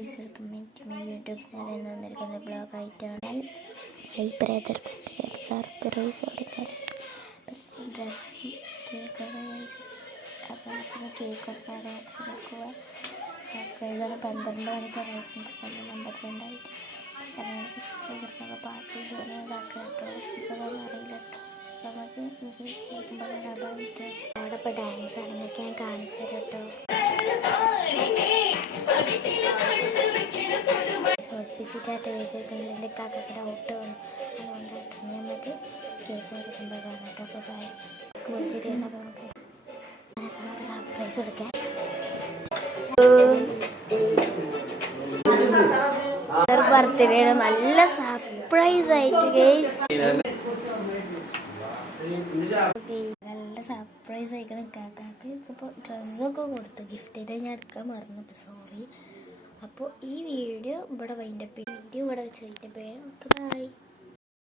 Guys, welcome to my YouTube channel. വന്നിരിക്കുന്ന ബ്ലോഗായിട്ടാണ്. Hi brother surprise കൊടുക്കാൻ ഡ്രസ്സ് കേക്കൊക്കെ കഴിച്ച് അപ്പോൾ കേക്കൊക്കെ അടച്ച് വെക്കുക. സർപ്രൈസാണ്. 12 മണിക്ക് കഴിക്കുന്നുണ്ട്. 12:52 പാർട്ടി ഇതാക്കാം കേട്ടോ. ഇതൊന്നും അറിയില്ല കേട്ടോ. നമുക്ക് എനിക്ക് കേൾക്കുമ്പോൾ അതായിട്ട് അവിടെ ഇപ്പോൾ ഡാൻസ് ആണെന്നൊക്കെ ഞാൻ കാണിച്ചു തരാം കേട്ടോ. ഒപ്പിച്ചിട്ടായിട്ട് വീട്ടിൽ കാക്കൊക്കെ ഡൗട്ട് വന്നു. അതുകൊണ്ടായിട്ട് നമുക്ക് കേക്ക് എടുക്കുമ്പോൾ കാണാം കേട്ടോ. അപ്പോൾ കുടിച്ചിട്ടുണ്ട്. അപ്പോൾ നമുക്ക് സർപ്രൈസ് കൊടുക്കാം. ബർത്ത്ഡേ നല്ല സർപ്രൈസ് ആയിട്ട് ഗൈസ്, നല്ല സർപ്രൈസ് ആയിക്കണം. കാക്കാക്ക് ഇപ്പോൾ ഡ്രസ്സൊക്കെ കൊടുത്തു. ഗിഫ്റ്റായിട്ട് ഞാൻ എടുക്കാൻ മറന്നു, സോറി. അപ്പോൾ ഈ വീഡിയോ ഇവിടെ വൈൻഡപ്പ്, വീഡിയോ ഇവിടെ വെച്ച് വൈൻഡപ്പ് ചെയ്യണം. ബൈ.